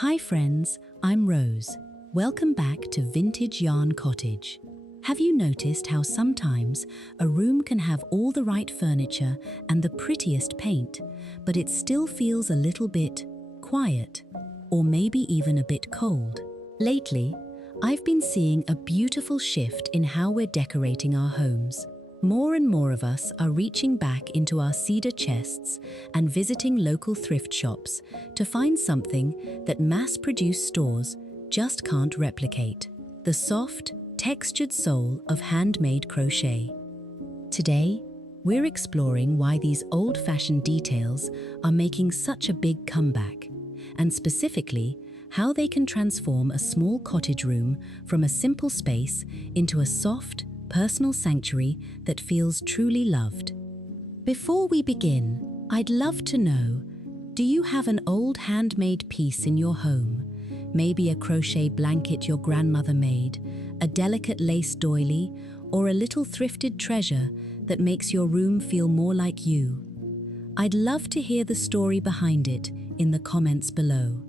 Hi friends, I'm Rose. Welcome back to Vintage Yarn Cottage. Have you noticed how sometimes a room can have all the right furniture and the prettiest paint, but it still feels a little bit quiet, or maybe even a bit cold? Lately, I've been seeing a beautiful shift in how we're decorating our homes. More and more of us are reaching back into our cedar chests and visiting local thrift shops to find something that mass-produced stores just can't replicate: the soft, textured soul of handmade crochet. Today, we're exploring why these old-fashioned details are making such a big comeback, and specifically, how they can transform a small cottage room from a simple space into a soft, personal sanctuary that feels truly loved. Before we begin, I'd love to know, do you have an old handmade piece in your home? Maybe a crochet blanket your grandmother made, a delicate lace doily, or a little thrifted treasure that makes your room feel more like you. I'd love to hear the story behind it in the comments below.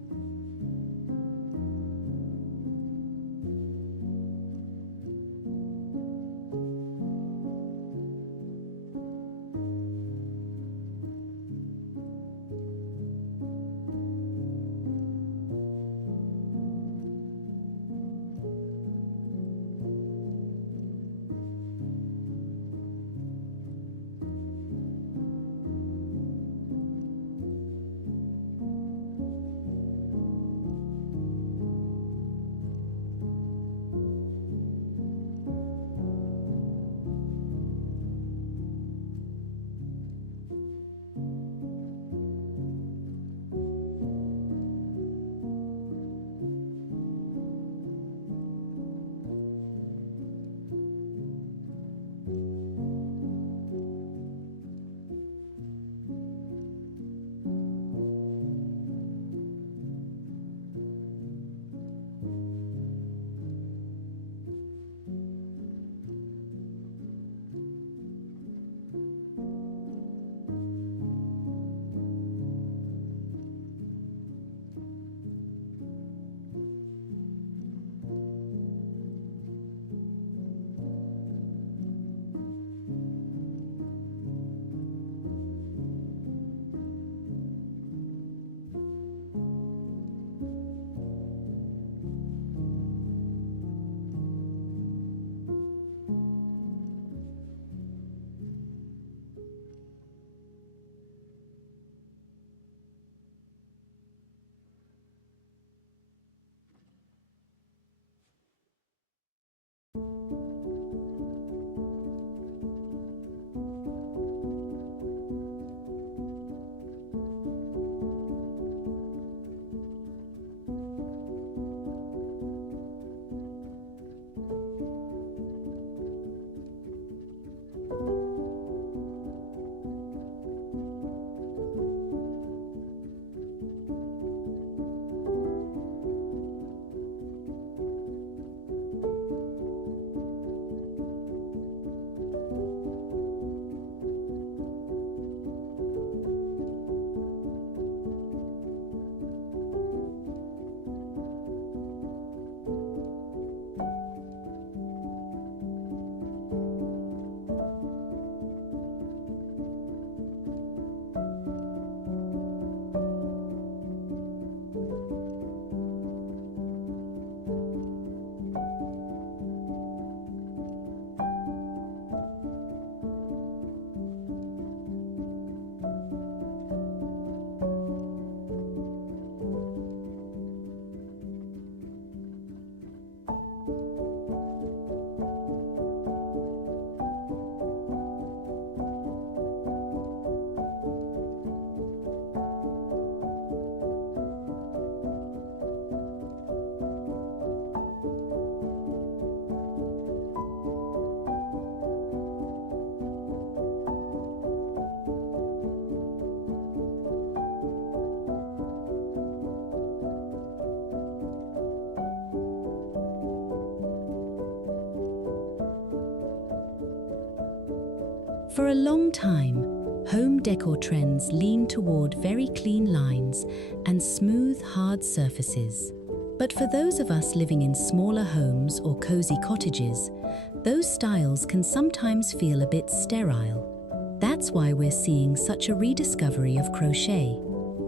For a long time, Home decor trends lean toward very clean lines and smooth, hard surfaces. But for those of us living in smaller homes or cozy cottages, those styles can sometimes feel a bit sterile. That's why we're seeing such a rediscovery of crochet.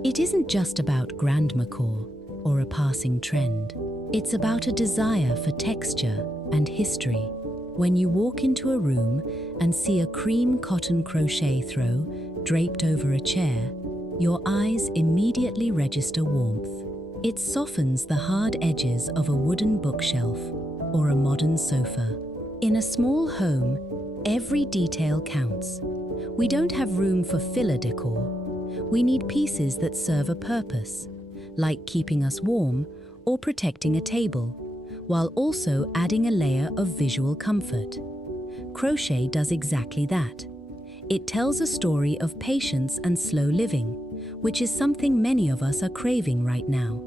It isn't just about grandma-core or a passing trend. It's about a desire for texture and history. When you walk into a room and see a cream cotton crochet throw draped over a chair, your eyes immediately register warmth. It softens the hard edges of a wooden bookshelf or a modern sofa. In a small home, every detail counts. We don't have room for filler decor. We need pieces that serve a purpose, like keeping us warm or protecting a table, while also adding a layer of visual comfort. Crochet does exactly that. It tells a story of patience and slow living, which is something many of us are craving right now.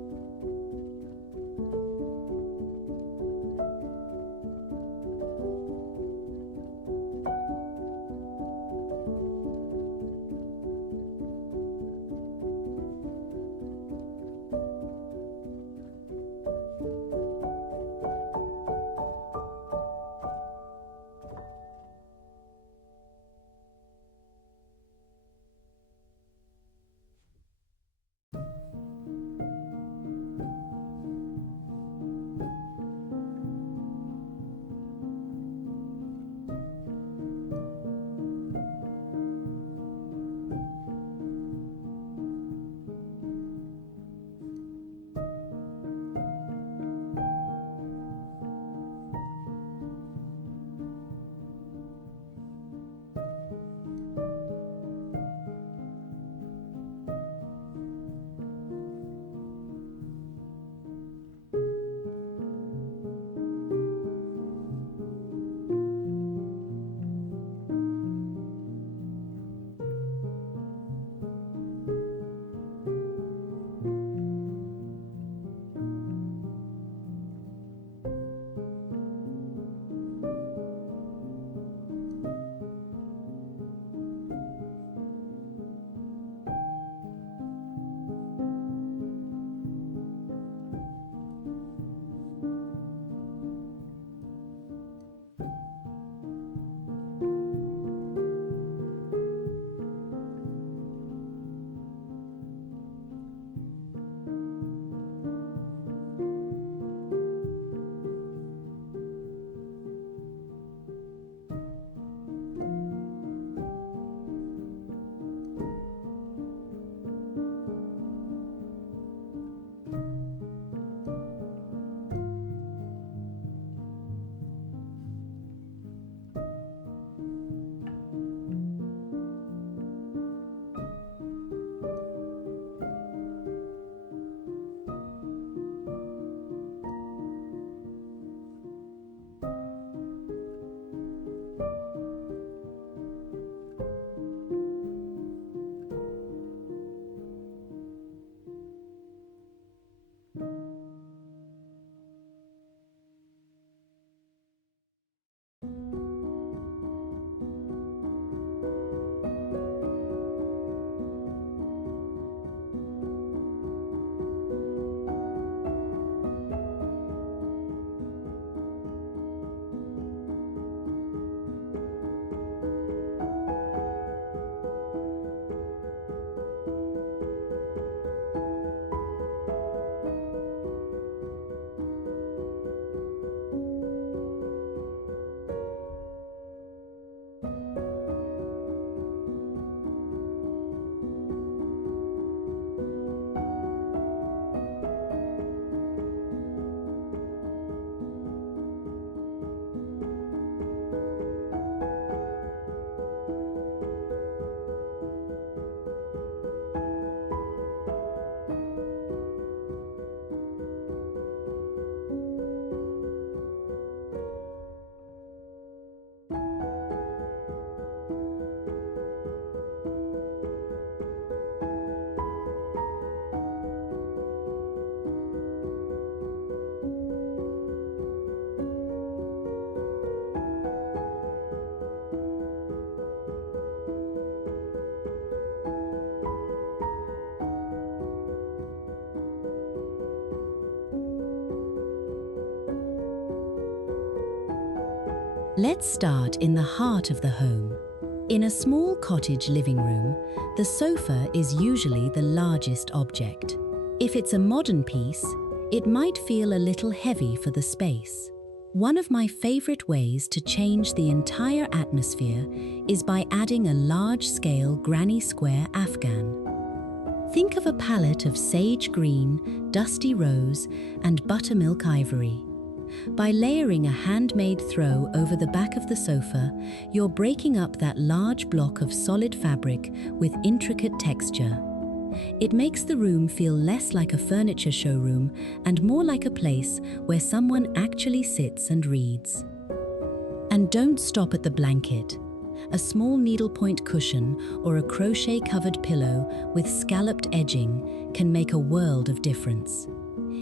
Let's start in the heart of the home. In a small cottage living room, the sofa is usually the largest object. If it's a modern piece, it might feel a little heavy for the space. One of my favorite ways to change the entire atmosphere is by adding a large-scale granny square Afghan. Think of a palette of sage green, dusty rose, and buttermilk ivory. By layering a handmade throw over the back of the sofa, you're breaking up that large block of solid fabric with intricate texture. It makes the room feel less like a furniture showroom and more like a place where someone actually sits and reads. And don't stop at the blanket. A small needlepoint cushion or a crochet-covered pillow with scalloped edging can make a world of difference.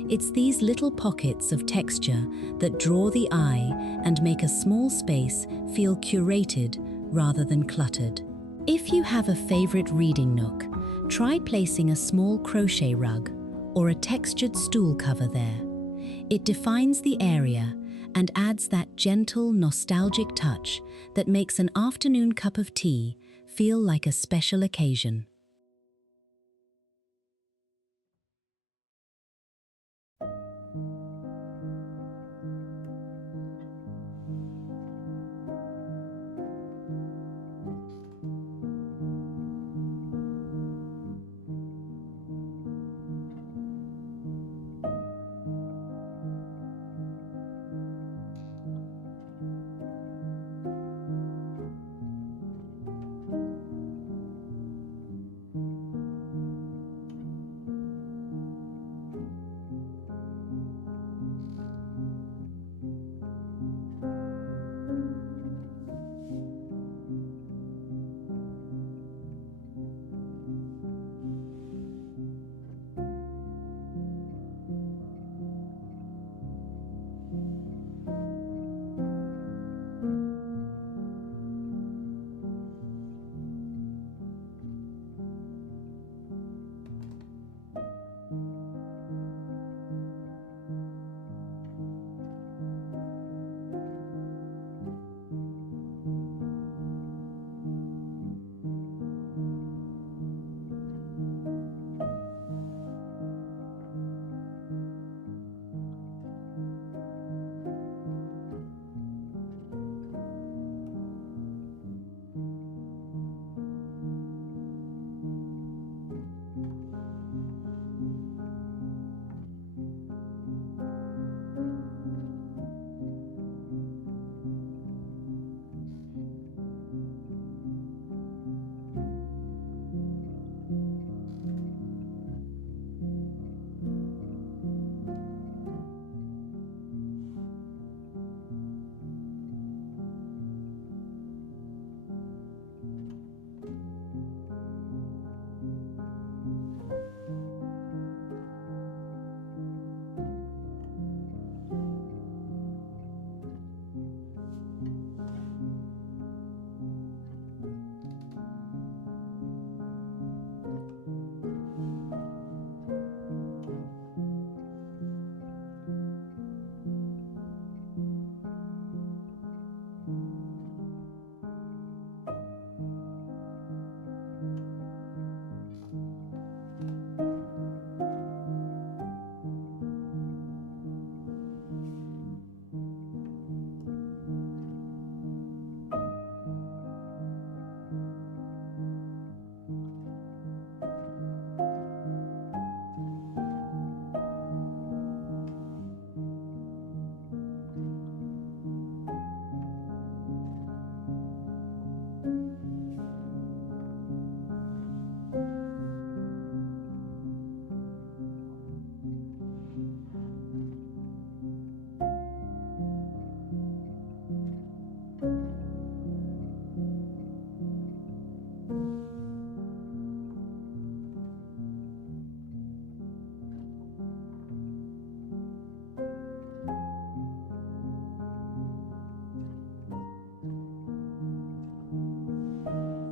It's these little pockets of texture that draw the eye and make a small space feel curated rather than cluttered. If you have a favorite reading nook, try placing a small crochet rug or a textured stool cover there. It defines the area and adds that gentle, nostalgic touch that makes an afternoon cup of tea feel like a special occasion.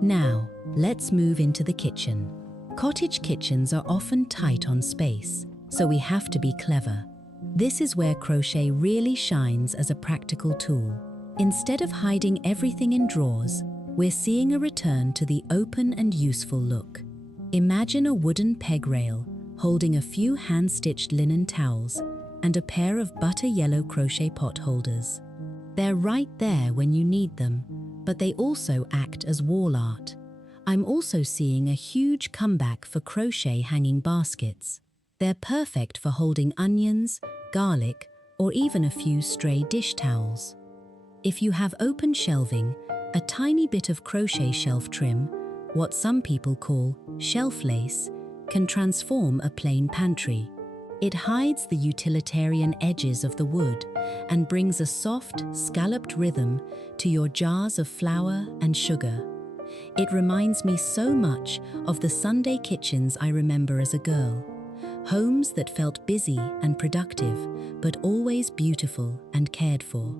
Now, let's move into the kitchen. Cottage kitchens are often tight on space, so we have to be clever. This is where crochet really shines as a practical tool. Instead of hiding everything in drawers, we're seeing a return to the open and useful look. Imagine a wooden peg rail holding a few hand-stitched linen towels and a pair of butter yellow crochet pot holders. They're right there when you need them, but they also act as wall art. I'm also seeing a huge comeback for crochet hanging baskets. They're perfect for holding onions, garlic, or even a few stray dish towels. If you have open shelving, a tiny bit of crochet shelf trim, what some people call shelf lace, can transform a plain pantry. It hides the utilitarian edges of the wood and brings a soft, scalloped rhythm to your jars of flour and sugar. It reminds me so much of the Sunday kitchens I remember as a girl. Homes that felt busy and productive, but always beautiful and cared for.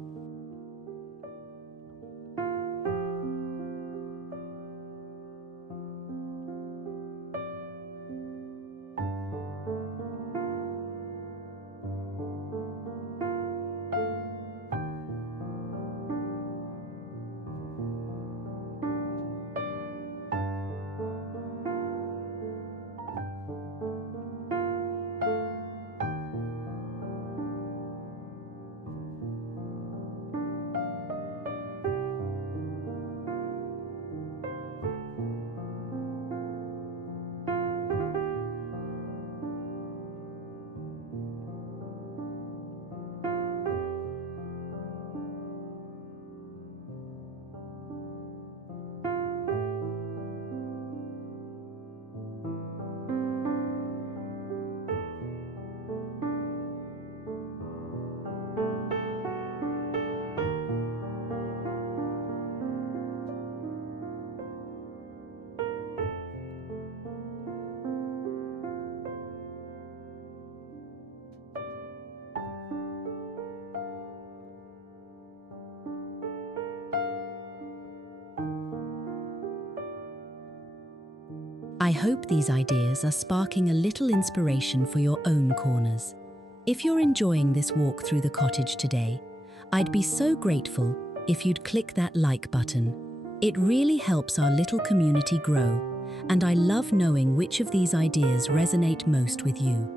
I hope these ideas are sparking a little inspiration for your own corners. If you're enjoying this walk through the cottage today, I'd be so grateful if you'd click that like button. It really helps our little community grow, and I love knowing which of these ideas resonate most with you.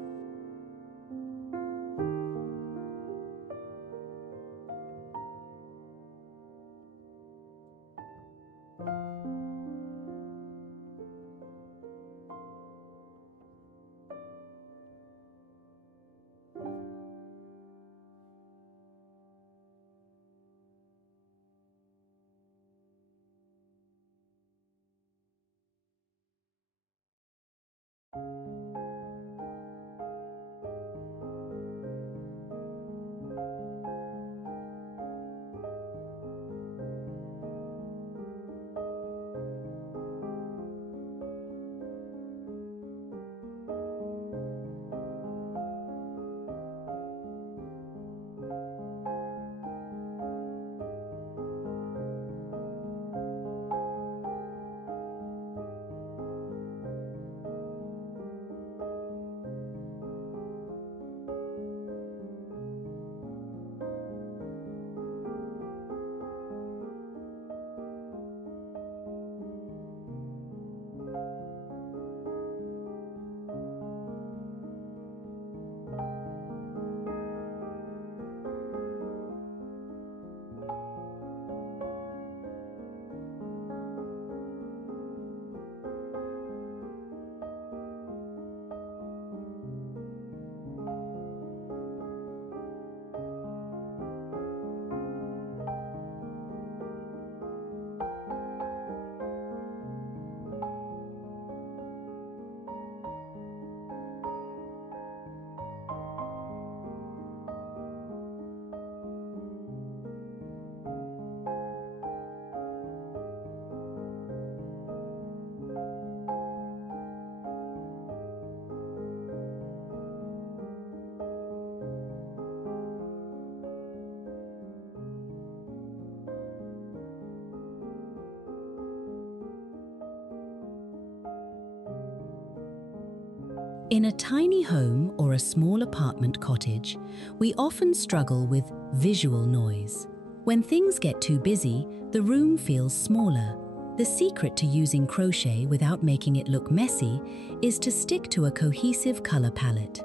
In a tiny home or a small apartment cottage, we often struggle with visual noise. When things get too busy, the room feels smaller. The secret to using crochet without making it look messy is to stick to a cohesive color palette.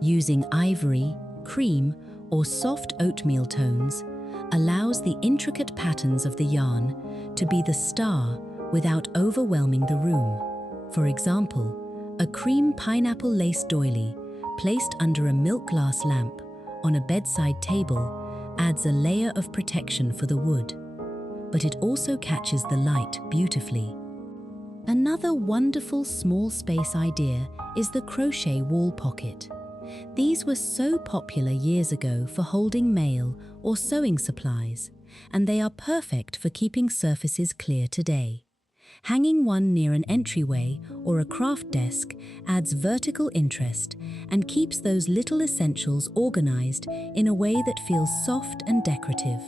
Using ivory, cream, or soft oatmeal tones allows the intricate patterns of the yarn to be the star without overwhelming the room. For example, a cream pineapple lace doily placed under a milk glass lamp on a bedside table adds a layer of protection for the wood, but it also catches the light beautifully. Another wonderful small space idea is the crochet wall pocket. These were so popular years ago for holding mail or sewing supplies, and they are perfect for keeping surfaces clear today. Hanging one near an entryway or a craft desk adds vertical interest and keeps those little essentials organized in a way that feels soft and decorative.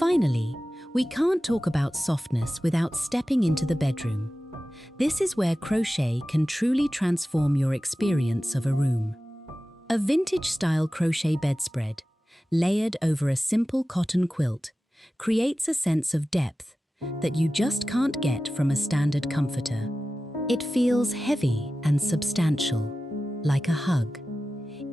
Finally, we can't talk about softness without stepping into the bedroom. This is where crochet can truly transform your experience of a room. A vintage-style crochet bedspread, layered over a simple cotton quilt, creates a sense of depth that you just can't get from a standard comforter. It feels heavy and substantial, like a hug.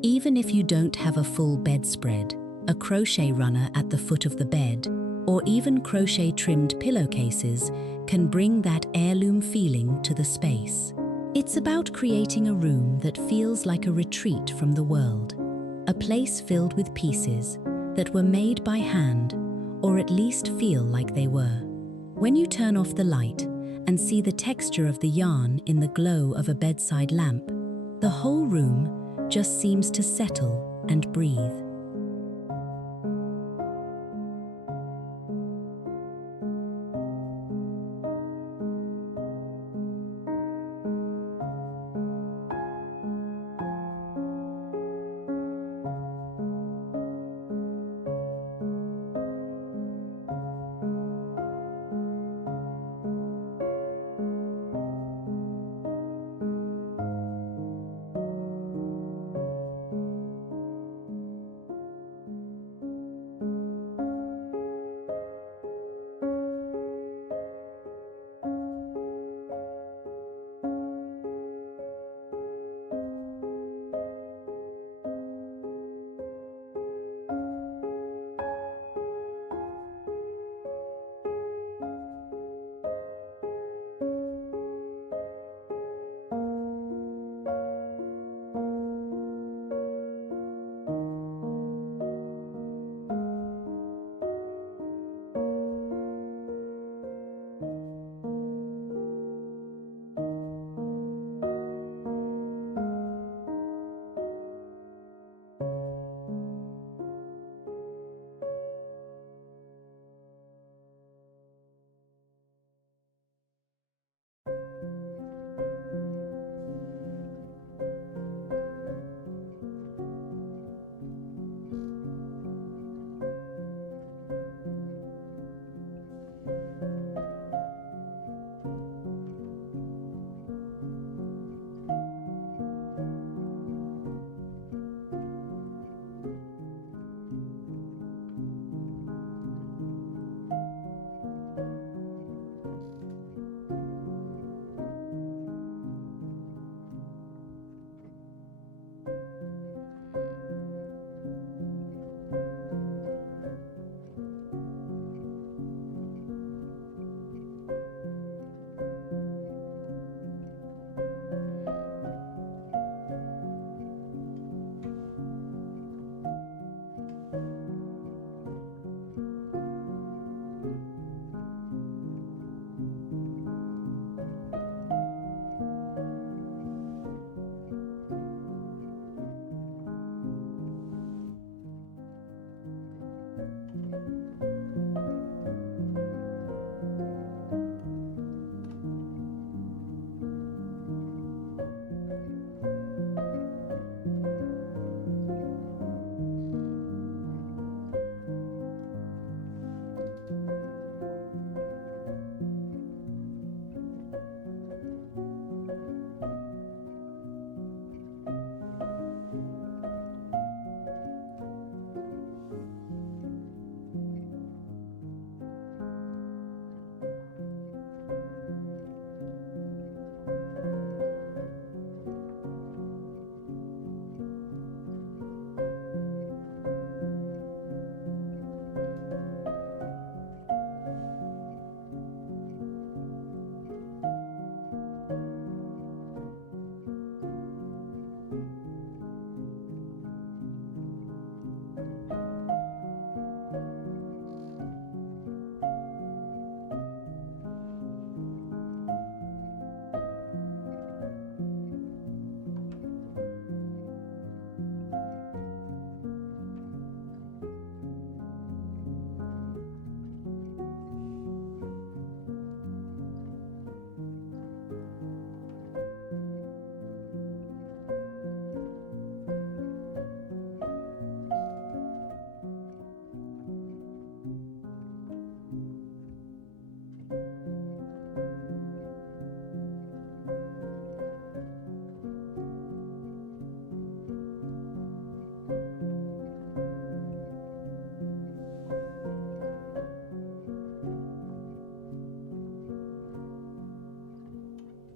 Even if you don't have a full bedspread, a crochet runner at the foot of the bed, or even crochet-trimmed pillowcases can bring that heirloom feeling to the space. It's about creating a room that feels like a retreat from the world, a place filled with pieces that were made by hand, or at least feel like they were. When you turn off the light and see the texture of the yarn in the glow of a bedside lamp, the whole room just seems to settle and breathe.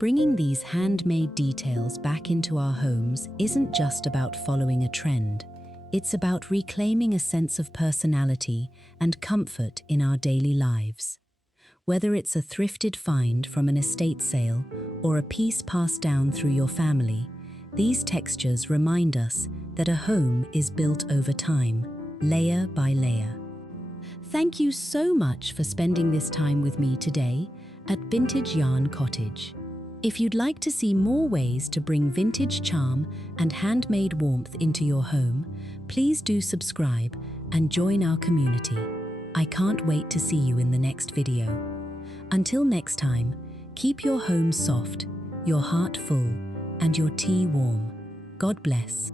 Bringing these handmade details back into our homes isn't just about following a trend. It's about reclaiming a sense of personality and comfort in our daily lives. Whether it's a thrifted find from an estate sale or a piece passed down through your family, these textures remind us that a home is built over time, layer by layer. Thank you so much for spending this time with me today at Vintage Yarn Cottage. If you'd like to see more ways to bring vintage charm and handmade warmth into your home, please do subscribe and join our community. I can't wait to see you in the next video. Until next time, keep your home soft, your heart full, and your tea warm. God bless.